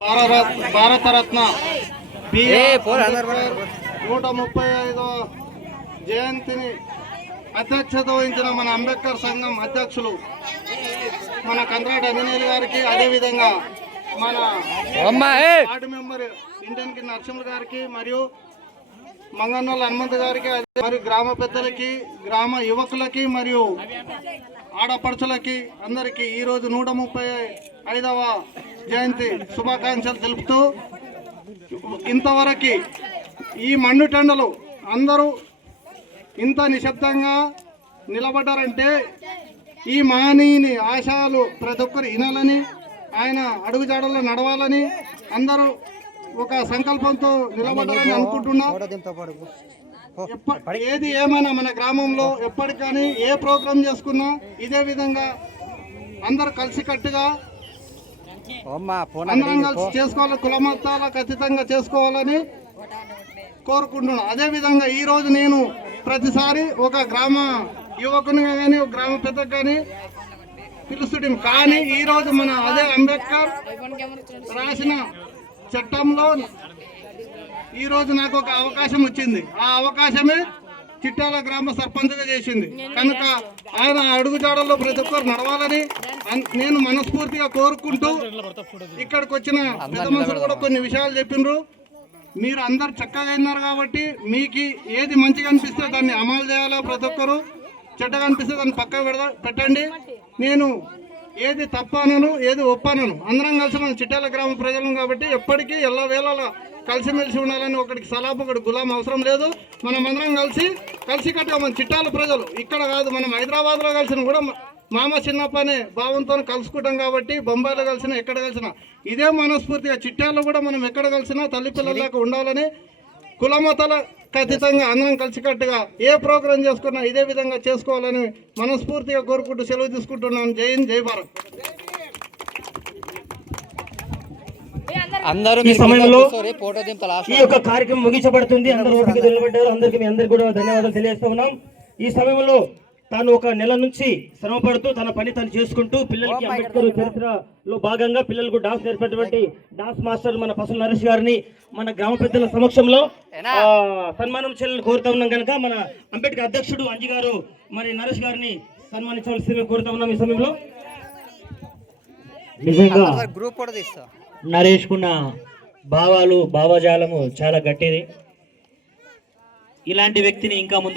భారతరత్న 135వ జయంతిని అధ్యక్షత వహించిన మన అంబేద్కర్ సంఘం అధ్యక్షులు మన కంద్రాటి అంజనేయులు గారికి, అదేవిధంగా మన వార్డు మెంబర్ ఇంటెన్కి నరసింహ గారికి, మరియు మంగన్నోళ్ళ హనుమంత్ గారికి, మరియు గ్రామ పెద్దలకి, గ్రామ యువకులకి, మరియు ఆడపడుచులకి అందరికీ ఈరోజు 135వ జయంతి శుభాకాంక్షలు తెలుపుతూ, ఇంతవరకు ఈ మండుటెండలు అందరూ ఇంత నిశ్శబ్దంగా నిలబడ్డారంటే ఈ మహనీయుని ఆశయాలు ప్రతి ఒక్కరు వినాలని, ఆయన అడుగుజాడల్లో నడవాలని అందరూ ఒక సంకల్పంతో నిలబడ్డారని అనుకుంటున్నా. ఏది ఏమైనా మన గ్రామంలో ఎప్పటికీ ఏ ప్రోగ్రాం చేసుకున్నా ఇదే విధంగా అందరూ కలిసికట్టుగా అందరం కలిసి చేసుకోవాలి, కులమతాలకు అతీతంగా చేసుకోవాలని కోరుకుంటున్నాను. అదేవిధంగా ఈరోజు నేను ప్రతిసారి ఒక గ్రామ యువకునిగా కానీ ఒక గ్రామ పెద్దగా కానీ పిలుస్తుంటాం, కానీ ఈరోజు మన అదే అంబేద్కర్ రాసిన చట్టంలో ఈరోజు నాకు ఒక అవకాశం వచ్చింది. ఆ అవకాశమే చిట్టాల గ్రామ సర్పంచ్గా చేసింది. కనుక ఆయన అడుగుజాడల్లో ప్రతి ఒక్కరు నడవాలని నేను మనస్ఫూర్తిగా కోరుకుంటూ, ఇక్కడికి వచ్చిన పెద్ద మనుషులు కూడా కొన్ని విషయాలు చెప్పిండ్రు. మీరు అందరు చక్కగా అయినారు కాబట్టి మీకు ఏది మంచిగా అనిపిస్తే దాన్ని అమలు చేయాలా, ప్రతి ఒక్కరు చెడ్డగా అనిపిస్తే దాన్ని పక్కకు పెట్టండి. నేను ఏది తప్పనను, ఏది ఒప్పనను, అందరం కలిసి మన చిట్టాల గ్రామ ప్రజలను కాబట్టి ఎప్పటికీ ఎల్లవేళలా కలిసిమెలిసి ఉండాలని ఒకటికి సలాపు ఒకటి గులాం అవసరం లేదు. మనం అందరం కలిసికట్టుగా మన చిట్టాల ప్రజలు ఇక్కడ కాదు, మనం హైదరాబాద్లో కలిసిన కూడా మామ చిన్నప్ప అనే భావంతో కలుసుకుంటాం కాబట్టి, బొంబాయిలో కలిసినా ఎక్కడ కలిసినా ఇదే మనస్ఫూర్తిగా చిట్టాల్లో కూడా మనం ఎక్కడ కలిసినా తల్లి పిల్లలకు ఉండాలని, కులమతాలకు అతీతంగా అందరం కలిసికట్టుగా ఏ ప్రోగ్రాం చేసుకున్నా ఇదే విధంగా చేసుకోవాలని మనస్ఫూర్తిగా కోరుకుంటూ సెలవు తీసుకుంటున్నాను. జై హింద్, జై భారత్. ఈ సమయంలో ఈ యొక్క కార్యక్రమం ముగించబడుతుంది. అందరూ ఓపిక నిలబడ్డారు. అందరికీ మీ అందరికీ కూడా ధన్యవాదాలు తెలియజేస్తూ ఉన్నాం. ఈ సమయంలో తాను ఒక నెల నుంచి శ్రమపడుతూ తన పని తను చేసుకుంటూ పిల్లలకి అంబేద్కర్ చరిత్రలో భాగంగా పిల్లలకు డాన్స్ నేర్పేటువంటి డాన్స్ మాస్టర్ మన పసుల నరేష్ గారిని మన గ్రామ పెద్దల సమక్షంలో సన్మానం చేయాలని కోరుతా ఉన్నాం. కనుక మన అంబేద్కర్ అధ్యక్షుడు అంజి గారు మరి నరేష్ గారిని సన్మానించవలసిందిగా కోరుతా ఉన్నాం. ఈ సమయంలో నిజంగా నరేష్ కున్న భావాలు భావజాలము చాలా గట్టిది. ఇలాంటి వ్యక్తిని ఇంకా ముందు